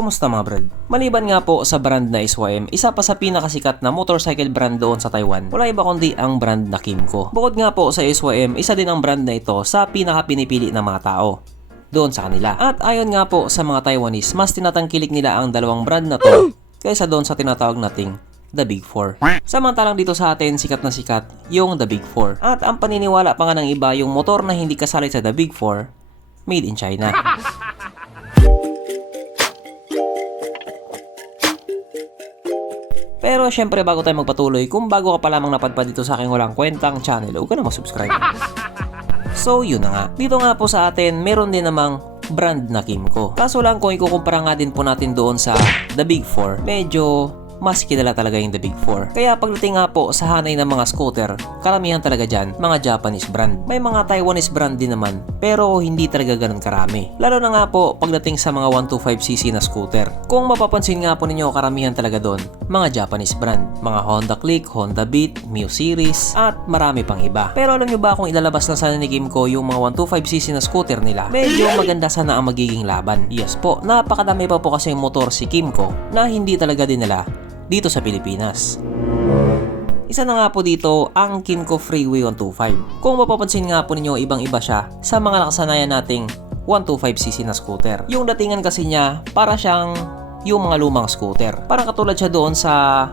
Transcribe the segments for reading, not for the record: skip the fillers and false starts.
Kumusta mga brad? Maliban nga po sa brand na SYM, isa pa sa pinakasikat na motorcycle brand doon sa Taiwan, wala iba kundi ang brand na Kymco. Bukod nga po sa SYM, isa din ang brand na ito sa pinaka-pinipili ng mga tao doon sa kanila. At ayon nga po sa mga Taiwanese, mas tinatangkilik nila ang dalawang brand na to kaysa doon sa tinatawag nating The Big Four. Samantalang dito sa atin, sikat na sikat yung The Big Four. At ang paniniwala pa nga ng iba, yung motor na hindi kasali sa The Big Four, made in China. Pero syempre bago tayo magpatuloy, kung bago ka pa lamang napadpad dito sa aking walang kwentang channel, huwag ka na mag-subscribe. So yun na nga, dito nga po sa atin, meron din namang brand na Kymco. Kaso lang kung ikukumpara nga din po natin doon sa The Big Four, medyo mas kilala talaga yung The Big Four. Kaya pagdating nga po sa hanay ng mga scooter, karamihan talaga dyan, mga Japanese brand. May mga Taiwanese brand din naman, pero hindi talaga ganun karami. Lalo na nga po pagdating sa mga 125cc na scooter. Kung mapapansin nga po ninyo, karamihan talaga doon, mga Japanese brand. Mga Honda Click, Honda Beat, Mu Series, at marami pang iba. Pero alam nyo ba kung ilalabas na sana ni Kymco yung mga 125cc na scooter nila, medyo maganda sana ang magiging laban. Yes po, napakadami pa po kasi motor si Kymco na hindi talaga dinala dito sa Pilipinas. Isa na nga po dito ang Kymco Freeway 125. Kung mapapansin nga po ninyo, ibang-iba siya sa mga nakasanayan nating 125cc na scooter. Yung datingan kasi niya, para siyang yung mga lumang scooter. Parang katulad siya doon sa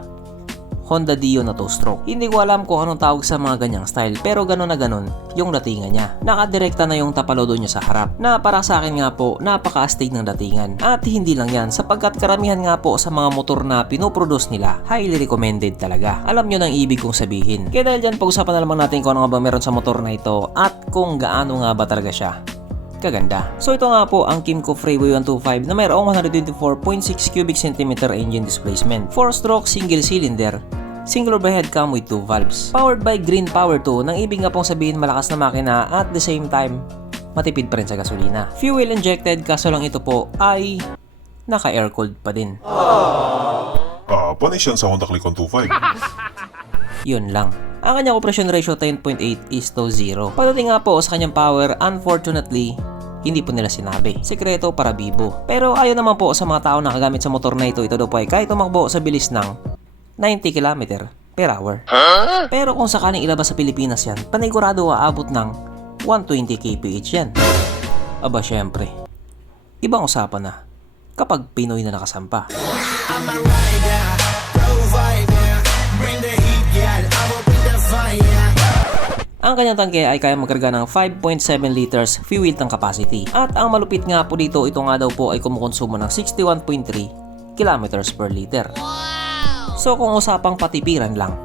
Honda Dio na 2-stroke. Hindi ko alam kung anong tawag sa mga ganyang style, pero gano'n na gano'n yung datingan niya. Nakadirekta na yung tapalodo niya sa harap, na para sa akin nga po, napaka-astig ng datingan. At hindi lang yan, sapagkat karamihan nga po sa mga motor na pinoproduce nila, highly recommended talaga. Alam nyo nang ibig kong sabihin. Kaya dahil dyan, pag-usapan na lamang natin kung ano nga ba meron sa motor na ito at kung gaano nga ba talaga siya kaganda. So ito nga po ang Kymco Freeway 125 na mayroong 124.6 cubic centimeter engine displacement, 4-stroke single cylinder, single overhead cam with 2 valves, powered by Green Power 2, nang ibig nga pong sabihin malakas na makina at the same time matipid pa rin sa gasolina. Fuel injected, kaso lang ito po ay naka-air cooled pa din. Panis yan sa Honda Click 125. Yun lang. Ang kanyang compression ratio 10.8:0. Pagdating nga po sa kanyang power, unfortunately, hindi po nila sinabi. Sekreto para bibo. Pero ayon naman po sa mga tao na nakagamit sa motor na ito daw po ay kahit tumakbo sa bilis ng 90 km per hour. Pero kung sakaling ilabas sa Pilipinas yan, panigurado aabot ng 120 kph yan. Aba syempre, ibang usapan na kapag Pinoy na nakasampa. Ang kanyang tangke ay kaya magkarga ng 5.7 liters fuel tank capacity. At ang malupit nga po dito, ito nga daw po ay kumukonsumo ng 61.3 kilometers per liter. So kung usapang patipiran lang,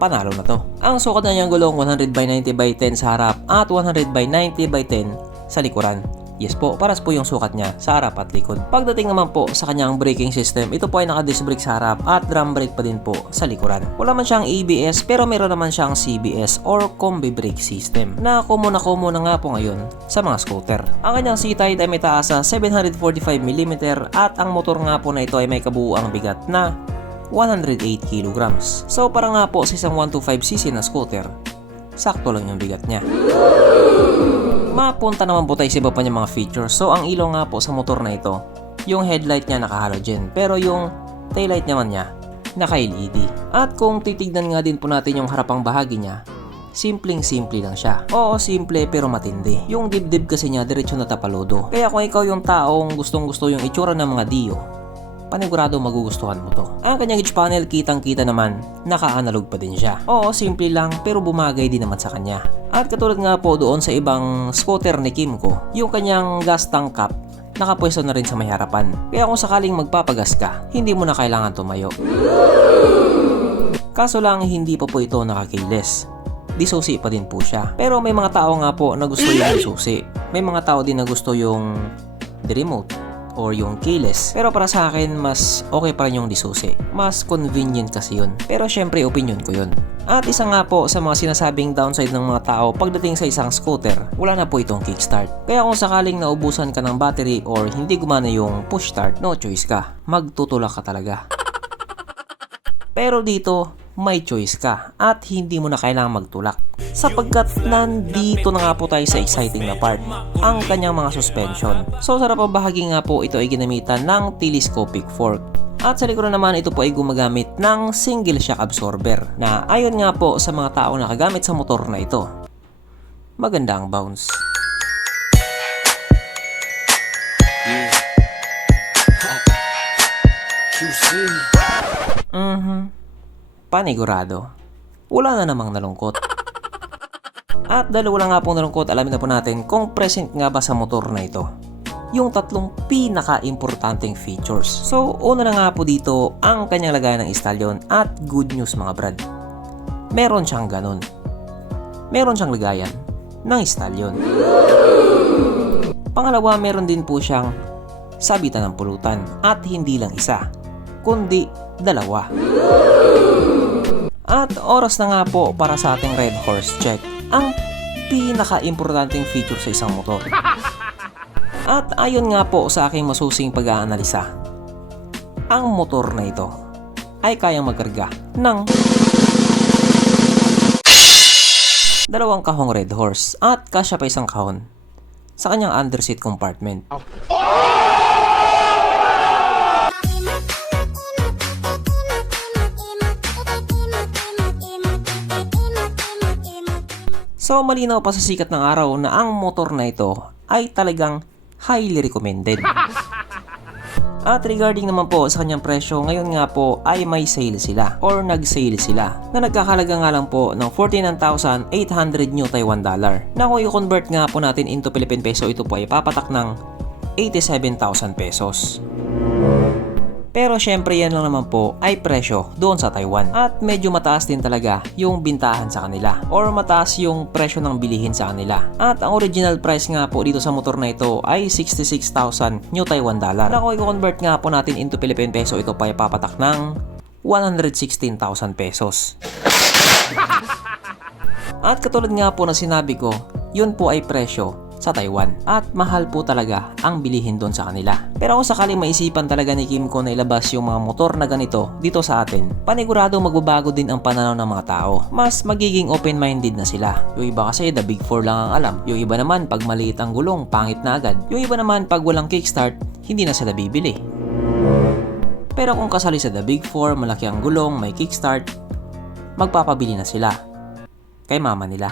panalo na to. Ang sukat na niyang gulong 100/90/10 sa harap at 100/90/10 sa likuran. Yes po, paras po yung sukat niya sa harap at likod. Pagdating naman po sa kanyang braking system, ito po ay naka-disc brake sa harap at drum brake pa din po sa likuran. Wala man siyang ABS pero meron naman siyang CBS or combi brake system na common na nga po ngayon sa mga scooter. Ang kanyang seat height ay may taas sa 745mm at ang motor nga po na ito ay may kabuuang bigat na 108 kg. So para nga po sa isang 125cc na scooter, sakto lang yung bigat niya. Mapunta naman po tayo sa iba pa niyang mga features. So ang ilaw nga po sa motor na ito, yung headlight niya naka-halogen, pero yung taillight naman niya naka-LED. At kung titignan nga din po natin yung harapang bahagi niya, simpleng-simple lang siya. Oo, simple pero matindi. Yung dibdib kasi niya diretso na tapalodo. Kaya kung ikaw yung taong gustong-gusto yung itsura ng mga Dio, panigurado magugustuhan mo to. Ang kanyang gauge panel, kitang-kita naman, naka-analog pa din siya. Oo, simple lang pero bumagay din naman sa kanya. At katulad nga po doon sa ibang scooter ni Kymco, yung kanyang gas tank cap nakapwesto na rin sa may harapan. Kaya kung sakaling magpapagas ka, hindi mo na kailangan tumayo. Kaso lang hindi pa po ito naka-keyless. Disusi pa din po siya. Pero may mga tao nga po na gusto yung disusi. May mga tao din na gusto yung remote or yung keyless. Pero para sa akin, mas okay pa rin yung disusi. Mas convenient kasi yun. Pero syempre, opinion ko yun. At isa nga po sa mga sinasabing downside ng mga tao pagdating sa isang scooter, wala na po itong kickstart. Kaya kung sakaling naubusan ka ng battery or hindi gumana yung push start, no choice ka. Magtutulak ka talaga. Pero dito, may choice ka at hindi mo na kailangang magtulak. Sapagkat nandito na nga po tayo sa exciting na part, ang kanyang mga suspension. So sa harapang bahagi nga po ito ay ginamitan ng telescopic fork. At sa likuran naman ito po ay gumagamit ng single shock absorber na ayon nga po sa mga taong nakagamit sa motor na ito, maganda ang bounce. Panigurado. Wala na namang nalungkot. At dahil wala nga pong nalungkot, alamin na po natin kung present nga ba sa motor na ito yung tatlong pinaka-importanting features. So, una na nga po dito ang kanyang lagayan ng istalyon at good news mga brad. Meron siyang ganun. Meron siyang lagayan ng istalyon. Pangalawa, meron din po siyang sabitan ng pulutan at hindi lang isa, kundi dalawa. At oras na nga po para sa ating Red Horse check, ang pinaka-importanting feature sa isang motor. At ayon nga po sa aking masusing pag-aanalisa, ang motor na ito ay kayang magkarga ng 2 kahong Red Horse at kasya pa isang kahon sa kanyang underseat compartment. So malinaw pa sa sikat ng araw na ang motor na ito ay talagang highly recommended. At regarding naman po sa kanyang presyo, ngayon nga po ay may sale sila or nag-sale sila na nagkakalaga nga lang po ng 49,800 New Taiwan dollar. Na kung i-convert nga po natin into Philippine peso, ito po ay papatak ng 87,000 pesos. Pero syempre yan lang naman po ay presyo doon sa Taiwan. At medyo mataas din talaga yung bintahan sa kanila or mataas yung presyo ng bilihin sa kanila. At ang original price nga po dito sa motor na ito ay 66,000 New Taiwan dollar. Na kung i-convert nga po natin into Philippine peso, ito pa ay papatak ng 116,000 pesos. At katulad nga po na sinabi ko, yun po ay presyo sa Taiwan at mahal po talaga ang bilihin doon sa kanila. Pero kung sakaling maisipan talaga ni Kymco na ilabas yung mga motor na ganito dito sa atin, panigurado magbabago din ang pananaw ng mga tao. Mas magiging open-minded na sila. Yung iba kasi the big four lang ang alam. Yung iba naman pag maliit ang gulong, pangit na agad. Yung iba naman pag walang kickstart, hindi na sila bibili. Pero kung kasali sa the big four, malaki ang gulong, may kickstart, magpapabili na sila kay mama nila.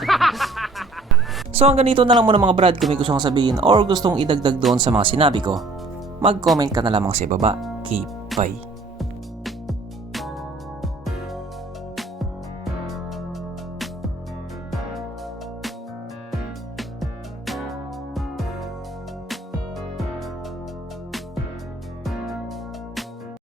So hanggang dito na lang muna mga brad. Kung may gusto kong sabihin or gustong idagdag doon sa mga sinabi ko, mag-comment ka na lamang sa ibaba. Okay, bye.